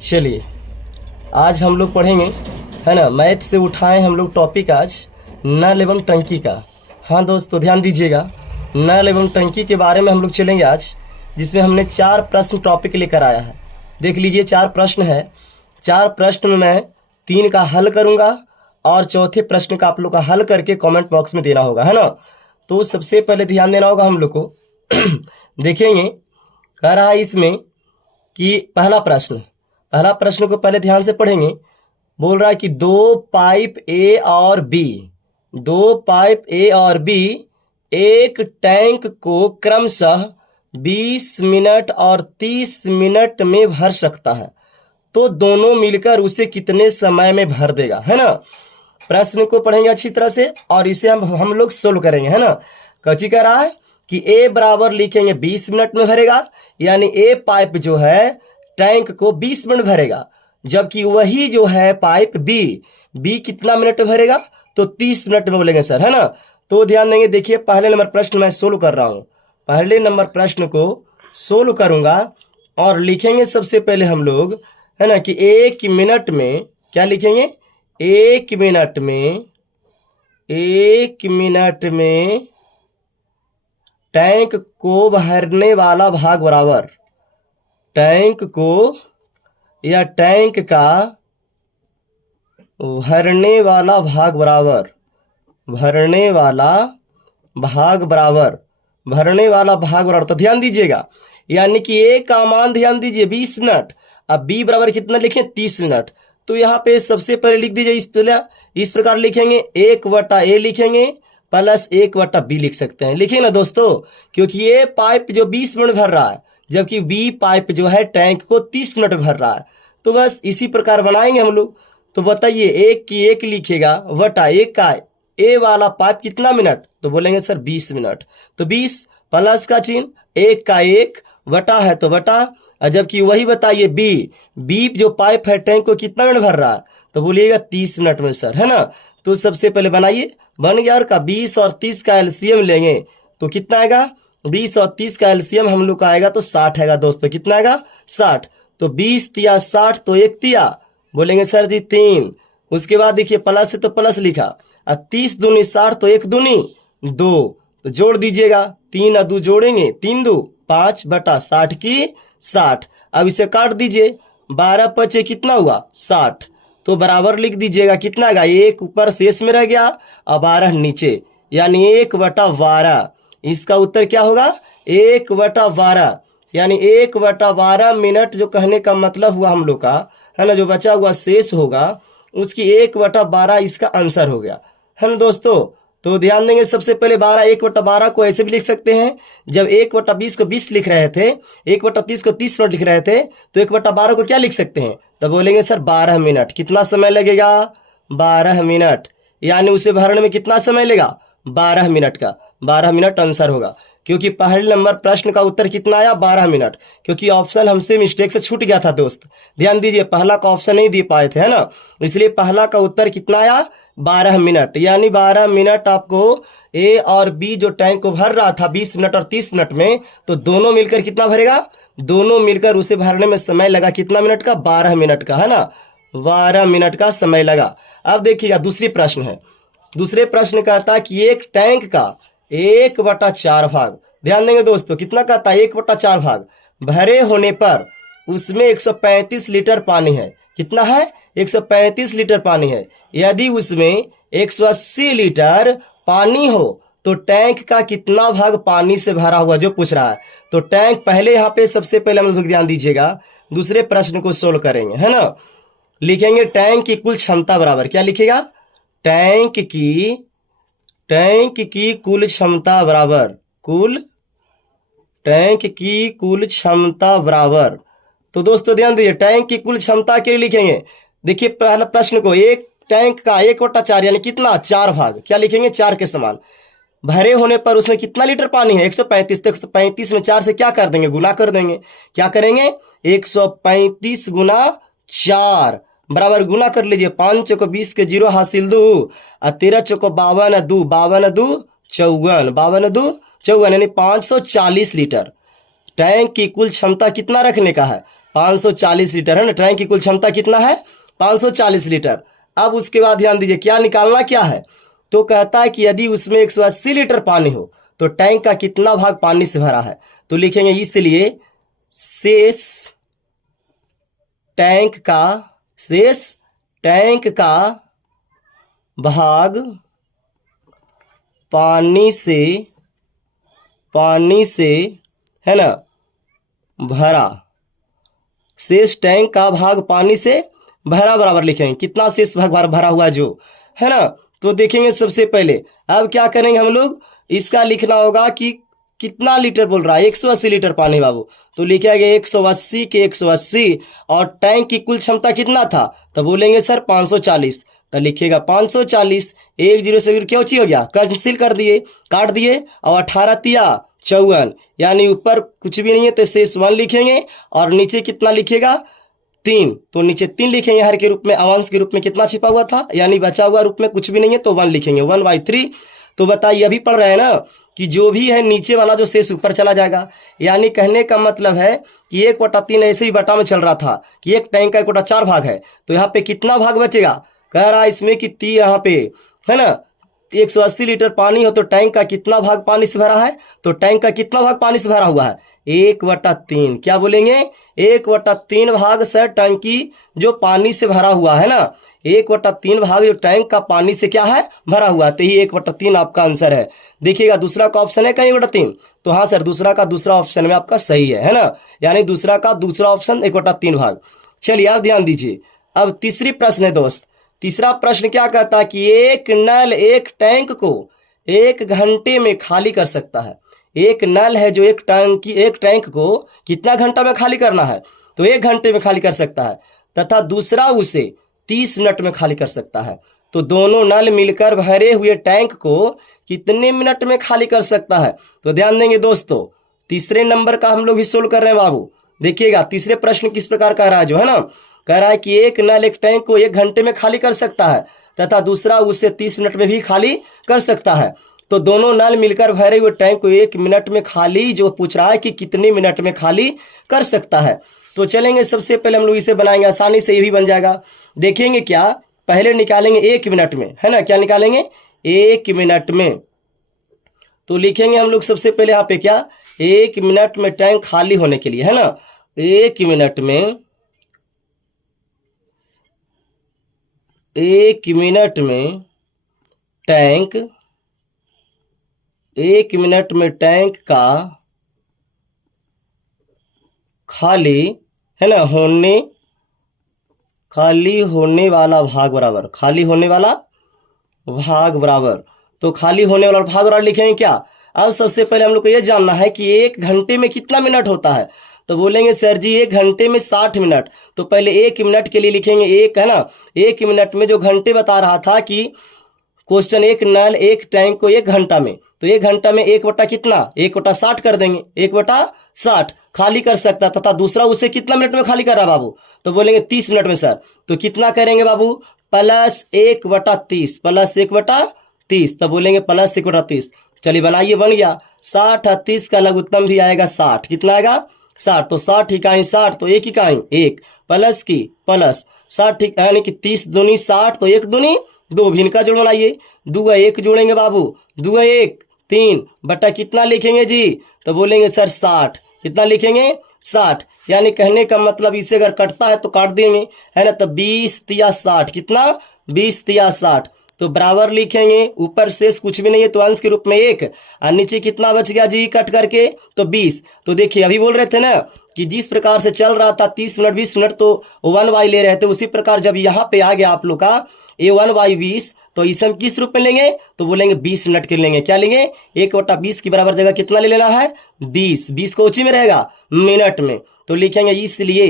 चलिए आज हम लोग पढ़ेंगे, है ना, मैथ से उठाएं हम लोग टॉपिक आज नल एवं टंकी का। हाँ दोस्तों ध्यान दीजिएगा, नल एवं टंकी के बारे में हम लोग चलेंगे आज, जिसमें हमने 4 प्रश्न टॉपिक लेकर आया है। देख लीजिए 4 प्रश्न है। 4 प्रश्न में मैं 3 का हल करूंगा और चौथे प्रश्न का आप लोग का हल करके कमेंट बॉक्स में देना होगा, है ना। तो सबसे पहले ध्यान देना होगा हम लोग को। देखेंगे कह रहा है इसमें कि पहला प्रश्न को पहले ध्यान से पढ़ेंगे। बोल रहा है कि दो पाइप ए और बी एक टैंक को क्रमशः 20 मिनट और 30 मिनट में भर सकता है, तो दोनों मिलकर उसे कितने समय में भर देगा, है ना। प्रश्न को पढ़ेंगे अच्छी तरह से और इसे हम लोग सोल्व करेंगे, है ना। कची कह रहा है कि ए बराबर लिखेंगे 20 मिनट में भरेगा, यानी ए पाइप जो है टैंक को 20 मिनट भरेगा, जबकि वही जो है पाइप बी कितना मिनट में भरेगा, तो 30 मिनट में बोलेंगे सर, है ना। तो ध्यान देंगे। देखिए पहले नंबर प्रश्न मैं सोल्व कर रहा हूं। पहले नंबर प्रश्न को सोल्व करूंगा और लिखेंगे सबसे पहले हम लोग, है ना, कि 1 मिनट में क्या लिखेंगे, 1 मिनट में टैंक को भरने वाला भाग बराबर टैंक को या टैंक का भरने वाला भाग बराबर तो ध्यान दीजिएगा, यानी कि ए का मान ध्यान दीजिए 20 मिनट, अब बी बराबर कितना लिखें 30 मिनट। तो यहाँ पे सबसे पहले लिख दीजिए इस प्रकार लिखेंगे 1/a लिखेंगे प्लस 1/b लिख सकते हैं, लिखिए ना दोस्तों, क्योंकि ये पाइप जो 20 मिनट भर रहा है, जबकि बी पाइप जो है टैंक को 30 मिनट भर रहा है। तो बस इसी प्रकार बनाएंगे हम लोग। तो बताइए 1 की 1 लिखेगा वटा 1 का ए वाला पाइप कितना मिनट, तो बोलेंगे सर 20 मिनट। तो 20 प्लस का चिन्ह, 1 का 1 वटा है तो वटा, जबकि वही बताइए बी जो पाइप है टैंक को कितना मिनट भर रहा है, तो बोलिएगा 30 मिनट में सर, है ना। तो सबसे पहले बनाइए, बन गया का 20 और 30 का एलसीएम लेंगे तो कितना आएगा, 20 और 30 का एलसीएम हम लोग का आएगा तो 60 आएगा दोस्तों। कितना आएगा 60। तो 20 तिया 60 तो 1 तिया, बोलेंगे सर जी 3। उसके बाद देखिए प्लस से तो प्लस लिखा, और 30 दूनी 60 तो 1 दूनी 2, तो जोड़ दीजिएगा, 3 और 2 जोड़ेंगे 3 2 5/60 की 60। अब इसे काट दीजिए, 12 पचे कितना हुआ 60, तो बराबर लिख दीजिएगा कितना आएगा, 1 ऊपर शेष में रह गया और 12 नीचे, यानी 1/12। इसका उत्तर क्या होगा 1/12, यानी 1/12 मिनट जो कहने का मतलब हुआ हम लोग का, है ना, जो बचा हुआ शेष होगा उसकी 1/12 इसका आंसर हो गया, है ना दोस्तों। तो ध्यान देंगे सबसे पहले 1/12 को ऐसे भी लिख सकते हैं, जब 1/20 को 20 लिख रहे थे, 1/30 को 30 मिनट लिख रहे थे, तो 1/12 को क्या लिख सकते हैं, तो बोलेंगे सर 12 मिनट। कितना समय लगेगा 12 मिनट, यानी उसे भरने में कितना समय लेगा 12 मिनट का, 12 मिनट आंसर होगा। क्योंकि पहले नंबर प्रश्न का उत्तर कितना आया 12 मिनट, क्योंकि ऑप्शन हमसे मिस्टेक से छूट गया था दोस्त। ध्यान दीजिए पहला का ऑप्शन नहीं दे पाए थे, है ना, इसलिए पहला का उत्तर कितना आया 12 मिनट, यानी 12 मिनट आपको ए और बी जो टैंक को भर रहा था 20 मिनट और 30 मिनट में, तो दोनों मिलकर कितना भरेगा, दोनों मिलकर उसे भरने में समय लगा कितना मिनट का 12 मिनट का, है ना, 12 मिनट का समय लगा। अब देखिएगा दूसरी प्रश्न है। दूसरे प्रश्न कहता है कि एक टैंक का 1/4 भाग, ध्यान देंगे दोस्तों, कितना कहता है 1/4 भाग भरे होने पर उसमें 135 लीटर पानी है। कितना है 135 लीटर पानी है। यदि उसमें 180 लीटर पानी हो तो टैंक का कितना भाग पानी से भरा हुआ, जो पूछ रहा है। तो टैंक पहले यहाँ पे सबसे पहले हम लोग ध्यान दीजिएगा, दूसरे प्रश्न को सोल्व करेंगे, है ना। लिखेंगे टैंक की कुल क्षमता बराबर, क्या लिखेगा, टैंक की कुल क्षमता बराबर टैंक की कुल क्षमता बराबर। तो दोस्तों ध्यान दीजिए, टैंक की कुल क्षमता के लिए लिखेंगे, देखिए पहला प्रश्न को, एक टैंक का 1/4 यानी कितना 4 भाग, क्या लिखेंगे 4 के समान, भरे होने पर उसमें कितना लीटर पानी है 135, तो 135 में 4 से क्या कर देंगे, गुना कर देंगे। क्या करेंगे 135 गुना 4 बराबर गुना कर लीजिए, 5 चौको 20 के 0 हासिल 2 और 13 चौको 52 2 52 2 54 52 2 54, यानी 540 लीटर। टैंक की कुल क्षमता कितना रखने का है, 540 लीटर है ना। टैंक की कुल क्षमता कितना है? 540 लीटर। अब उसके बाद ध्यान दीजिए क्या निकालना क्या है, तो कहता है कि यदि उसमें 180 लीटर पानी हो तो टैंक का कितना भाग पानी से भरा है। तो लिखेंगे इसलिए शेष टैंक का भाग पानी से है ना भरा, शेष टैंक का भाग पानी से भरा बराबर लिखेंगे कितना शेष भाग भरा हुआ जो है ना। तो देखेंगे सबसे पहले अब क्या करेंगे हम लोग, इसका लिखना होगा कि कितना लीटर बोल रहा है, 180 लीटर पानी बाबू। तो लिखेंगे 180 के 180 और टैंक की कुल क्षमता कितना था, तो बोलेंगे सर 540। तो लिखिएगा 540, 10 से क्या हो गया, कैंसिल कर दिए, काट दिए, और 18 तिया 54, यानी ऊपर कुछ भी नहीं है तो शेष 1 लिखेंगे और नीचे कितना लिखेगा 3। तो नीचे 3 लिखेंगे हर के रूप में, अंश के रूप में कितना छिपा हुआ था, यानी बचा हुआ रूप में कुछ भी नहीं है तो 1 लिखेंगे, 1/3। तो बताइए अभी पढ़ रहे हैं ना कि जो भी है नीचे वाला जो शेष ऊपर चला जाएगा। यानी कहने का मतलब है कि 1/3 ऐसे ही बटा में चल रहा था कि एक टैंक का 1/4 भाग है, तो यहाँ पे कितना भाग बचेगा, कह रहा है इसमें कि यहाँ पे है ना 180 लीटर पानी हो तो टैंक का कितना भाग पानी से भरा है, तो टैंक का कितना भाग पानी से भरा हुआ है 1/3। क्या बोलेंगे 1/3 भाग सर टंकी जो पानी से भरा हुआ है ना, 1/3 भाग जो टैंक का पानी से क्या है भरा हुआ, तो ही 1/3 आपका आंसर है। देखिएगा दूसरा का ऑप्शन है कहीं 1/3, तो हाँ सर दूसरा का दूसरा ऑप्शन में आपका सही है ना, यानी दूसरा का दूसरा ऑप्शन 1/3 भाग। चलिए आप ध्यान दीजिए, अब तीसरी प्रश्न है दोस्त। तीसरा प्रश्न क्या कहता है कि एक नल एक टैंक को 1 घंटे में खाली कर सकता है। एक नल है जो एक टैंक को कितना घंटा में खाली करना है, तो 1 घंटे में खाली कर सकता है, तथा दूसरा उसे 30 मिनट में खाली कर सकता है। तो दोनों नल मिलकर भरे हुए टैंक को कितने मिनट में खाली कर सकता है। तो ध्यान देंगे दोस्तों, तीसरे नंबर का हम लोग ही सोल्व कर रहे हैं बाबू। देखिएगा तीसरे प्रश्न किस प्रकार का रहा है, जो है ना कह रहा है कि एक नल एक टैंक को 1 घंटे में खाली कर सकता है तथा दूसरा उसे 30 मिनट में भी खाली कर सकता है। तो दोनों नल मिलकर भरे हुए टैंक को 1 मिनट में खाली, जो पूछ रहा है कि कितने मिनट में खाली कर सकता है। तो चलेंगे सबसे पहले हम लोग इसे बनाएंगे, आसानी से ये भी बन जाएगा। देखेंगे क्या, पहले निकालेंगे 1 मिनट में, है ना, क्या निकालेंगे 1 मिनट में। तो लिखेंगे हम लोग सबसे पहले यहाँ पे क्या, 1 मिनट में टैंक खाली होने के लिए, है ना, 1 मिनट में 1 मिनट में टैंक 1 मिनट में टैंक का खाली है ना खाली होने वाला भाग बराबर, खाली होने वाला भाग बराबर। तो खाली होने वाला भाग बराबर लिखेंगे क्या। अब सबसे पहले हम लोग को यह जानना है कि 1 घंटे में कितना मिनट होता है। तो बोलेंगे सर जी 1 घंटे में 60 मिनट। तो पहले 1 मिनट के लिए लिखेंगे 1, है ना, 1 मिनट में जो घंटे बता रहा था कि क्वेश्चन एक नल एक टैंक को 1 घंटा में, तो 1 घंटा में 1 बटा कितना 1/60 कर देंगे, 1/60 खाली कर सकता, तथा दूसरा उसे कितना मिनट में खाली कर रहा बाबू, तो बोलेंगे 30 मिनट में सर। तो कितना करेंगे बाबू, +1/30 प्लस 1/30, तो बोलेंगे +1/30। चलिए बनाइए, बन गया 60 और 30 का लघुत्तम भी आएगा 60, कितना आएगा 60। तो 60 इकाई 60, तो 1 इकाई 1 प्लस की प्लस 60 यानी कि 30 दूनी 60, तो 1 दूनी 2, भी इनका जोड़ बनाइए, 2 1 जोड़ेंगे बाबू, 2 1 3 बटा कितना लिखेंगे जी, तो बोलेंगे सर 60, कितना लिखेंगे 60। यानी कहने का मतलब इसे अगर कटता है तो काट देंगे, है ना, तो 20 तिया 60, कितना 20 तिया 60, तो बराबर लिखेंगे, ऊपर शेष कुछ भी नहीं है तो अंश के रूप में 1 और नीचे कितना बच गया जी कट करके, तो 20। तो देखिए अभी बोल रहे थे ना कि जिस प्रकार से चल रहा था 30 मिनट 20 मिनट तो 1/, ले रहे थे, उसी प्रकार जब यहाँ पे आ गया आप लोग का ये 1/20, तो इसे हम किस रूप में लेंगे, तो बोलेंगे 20 मिनट के लेंगे, क्या लेंगे 1/20 की बराबर जगह कितना ले लेना है 20, 20 को उसी में रहेगा मिनट में, तो लिखेंगे इसलिए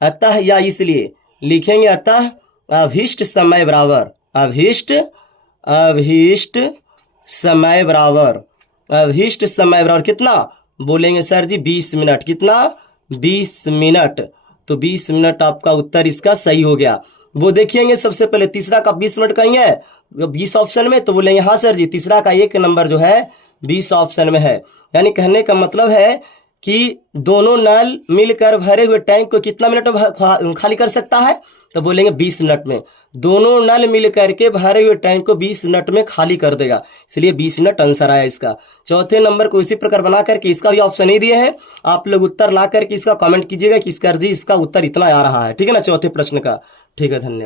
अतः या इसलिए लिखेंगे अतः अभिष्ट समय बराबर, अभिष्ट समय बराबर, अभिष्ट समय बराबर कितना, बोलेंगे सर जी 20 मिनट, कितना 20 मिनट। तो 20 मिनट आपका उत्तर इसका सही हो गया। वो देखेंगे सबसे पहले तीसरा का 20 मिनट कहीं है 20 ऑप्शन में, तो बोलेंगे हाँ सर जी तीसरा का 1 नंबर जो है 20 ऑप्शन में है। यानी कहने का मतलब है कि दोनों नल मिलकर भरे हुए टैंक को कितना मिनट में खाली कर सकता है, तो बोलेंगे 20 मिनट में। दोनों नल मिल करके भरे हुए टैंक को 20 मिनट में खाली कर देगा, इसलिए 20 मिनट आंसर आया इसका। चौथे नंबर को इसी प्रकार बना करके इसका भी ऑप्शन ही दिए हैं, आप लोग उत्तर ला करके इसका कमेंट कीजिएगा कि इसका उत्तर इतना आ रहा है। ठीक है ना, चौथे प्रश्न का। ठीक है, धन्यवाद।